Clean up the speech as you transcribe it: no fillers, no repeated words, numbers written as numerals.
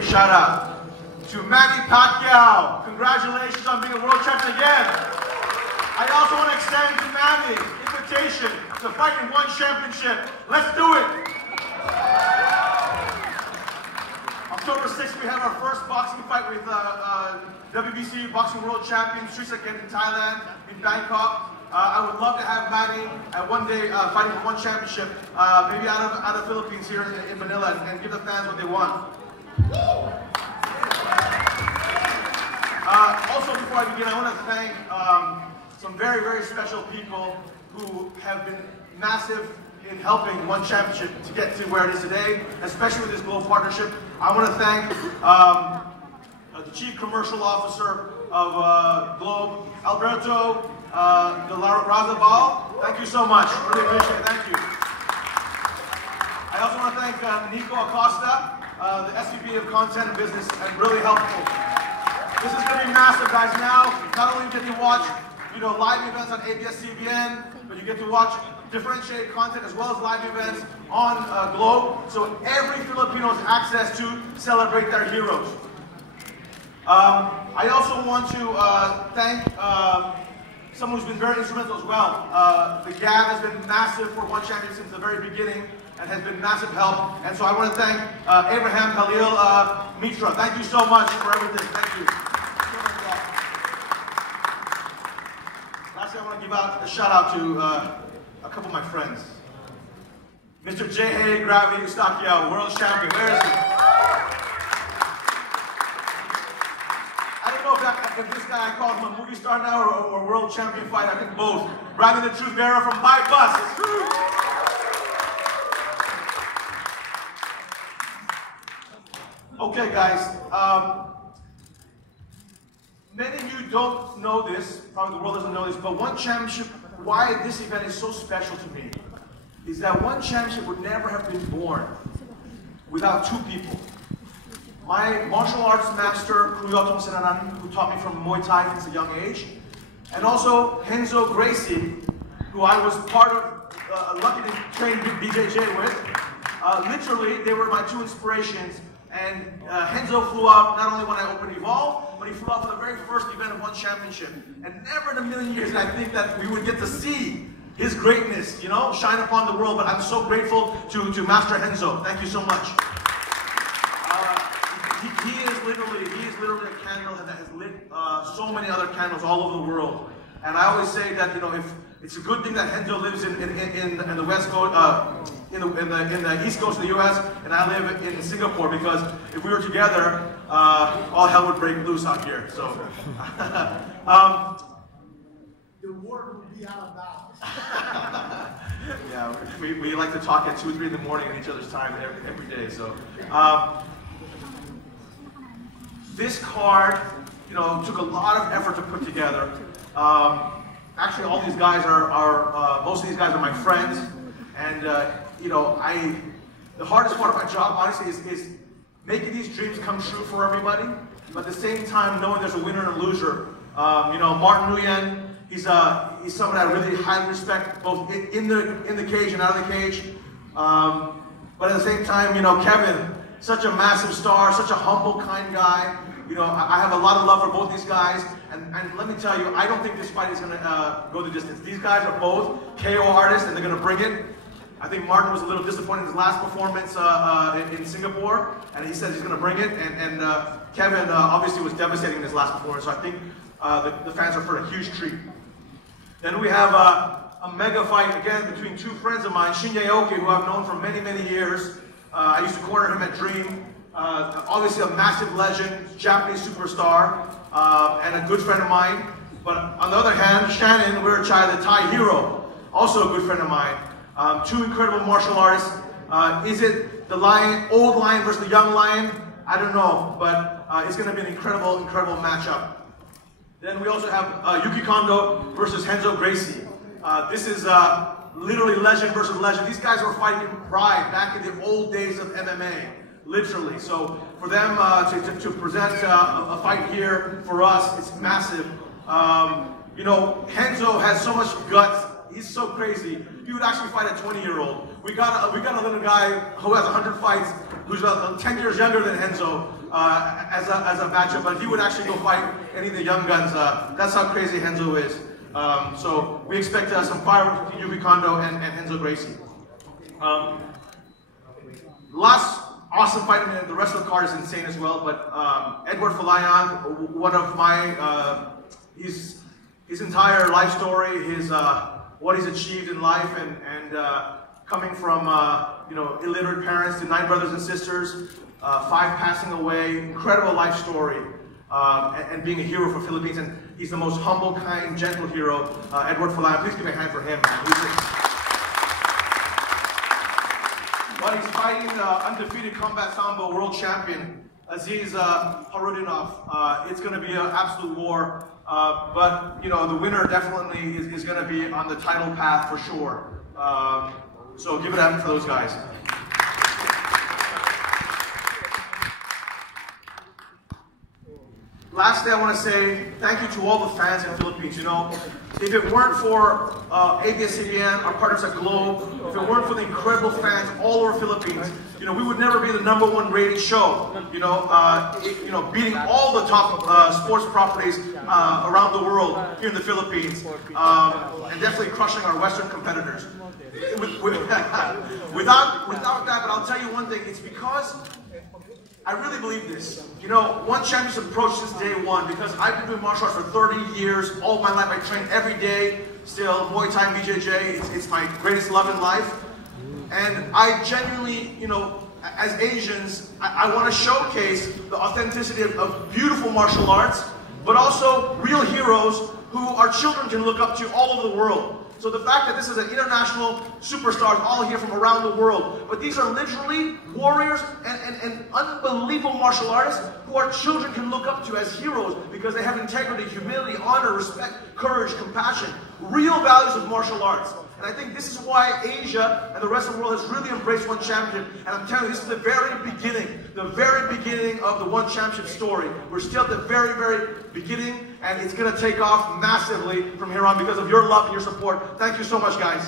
big shout out to Manny Pacquiao. Congratulations on being a world champion again. I also want to extend to Manny an invitation to fight in one championship. Let's do it. October 6th, we have our first boxing fight with WBC Boxing World Champion Chatri Sityodtong in Thailand, in Bangkok. I would love to have Manny at one day fighting for one championship, maybe out of Philippines here in Manila, and give the fans what they want. Also, before I begin, I want to thank some very, very special people who have been massive in helping one championship to get to where it is today, especially with this global partnership. I want to thank the Chief Commercial Officer of Globe, Alberto de la Razabal. Thank you so much. Really appreciate it. Thank you. I also want to thank Nico Acosta, the SVP of Content and Business, and really helpful. This is going to be massive, guys. Now, not only get to watch, live events on ABS-CBN, but you get to watch differentiated content as well as live events on Globe, so every Filipino has access to celebrate their heroes. I also want to thank someone who's been very instrumental as well. The GAB has been massive for one champion since the very beginning and has been massive help. And so I want to thank Abraham Khalil Mitra. Thank you so much for everything. Thank you. Lastly, I want to give out a shout out to a couple of my friends. Mr. J. Gravity Eustaquio, world champion. Where is he? I don't know if this guy, I call him a movie star now or world champion fighter. I think both. Bradley the Truth Bearer from By Bus. Okay, guys. Many of you don't know this, probably the world doesn't know this, but one championship, why this event is so special to me, is that one championship would never have been born without two people. My martial arts master, who taught me from Muay Thai since a young age, and also Renzo Gracie, who I was part of, lucky to train BJJ with. Literally, they were my two inspirations. And Renzo flew out not only when I opened Evolve, but he flew out for the very first event of one championship. And never in a million years did I think that we would get to see his greatness, shine upon the world. But I'm so grateful to Master Renzo. Thank you so much. He is literally a candle that has lit so many other candles all over the world. And I always say that if it's a good thing that Renzo lives in the West Coast, in the East Coast of the U.S., and I live in Singapore, because if we were together, all hell would break loose out here. So, the war would be out of bounds. Yeah, we like to talk at 2 or 3 in the morning at each other's time every day. So, this card, took a lot of effort to put together. Actually, all these guys most of these guys are my friends, and the hardest part of my job, honestly, is making these dreams come true for everybody, but at the same time knowing there's a winner and a loser. Martin Nguyen, he's someone I really highly respect, both in the cage and out of the cage. But at the same time, Kevin, such a massive star, such a humble, kind guy. I have a lot of love for both these guys, and let me tell you, I don't think this fight is going to go the distance. These guys are both KO artists, and they're going to bring it. I think Martin was a little disappointed in his last performance in Singapore, and he says he's going to bring it, and Kevin obviously was devastating in his last performance, so I think the fans are for a huge treat. Then we have a mega fight, again, between two friends of mine, Shinya Aoki, who I've known for many, many years. I used to corner him at Dream. Obviously a massive legend, Japanese superstar, and a good friend of mine. But on the other hand, Shannon Wirachai, the Thai hero, also a good friend of mine. Two incredible martial artists. Is it the old lion versus the young lion? I don't know, but it's going to be an incredible, incredible matchup. Then we also have Yuki Kondo versus Renzo Gracie. This is literally legend versus legend. These guys were fighting in pride back in the old days of MMA, literally. So for them to present a fight here for us, it's massive. Renzo has so much guts. He's so crazy. He would actually fight a 20-year-old. We got a little guy who has 100 fights, who's about 10 years younger than Renzo, as a matchup, but he would actually go fight any of the young guns. That's how crazy Renzo is. So we expect some fireworks with Yuki Kondo and Renzo Gracie. Last awesome fight, and the rest of the card is insane as well, but Edward Falayan, one of my, his entire life story, his what he's achieved in life, and coming from illiterate parents to 9 brothers and sisters, 5 passing away, incredible life story, and being a hero for Philippines, and he's the most humble, kind, gentle hero, Edward Falayan. Please give me a hand for him. But he's fighting the undefeated combat sambo world champion, Aziz Harudinov. It's going to be an absolute war, but the winner definitely is going to be on the title path for sure. So give it up for those guys. Lastly, I want to say thank you to all the fans in the Philippines. If it weren't for ABS-CBN, our partners at Globe, if it weren't for the incredible fans all over Philippines, we would never be the #1 rated show. Beating all the top sports properties around the world here in the Philippines, and definitely crushing our Western competitors. Without that, but I'll tell you one thing, it's because I really believe this. One championship approach since day one, because I've been doing martial arts for 30 years. All my life I train every day, still, Muay Thai and BJJ, it's my greatest love in life. And I genuinely, as Asians, I want to showcase the authenticity of beautiful martial arts, but also real heroes who our children can look up to all over the world. So the fact that this is an international superstars all here from around the world, but these are literally warriors and unbelievable martial artists who our children can look up to as heroes because they have integrity, humility, honor, respect, courage, compassion, real values of martial arts. And I think this is why Asia and the rest of the world has really embraced One Championship. And I'm telling you, this is the very beginning of the One Championship story. We're still at the very, very beginning, and it's going to take off massively from here on because of your love and your support. Thank you so much, guys.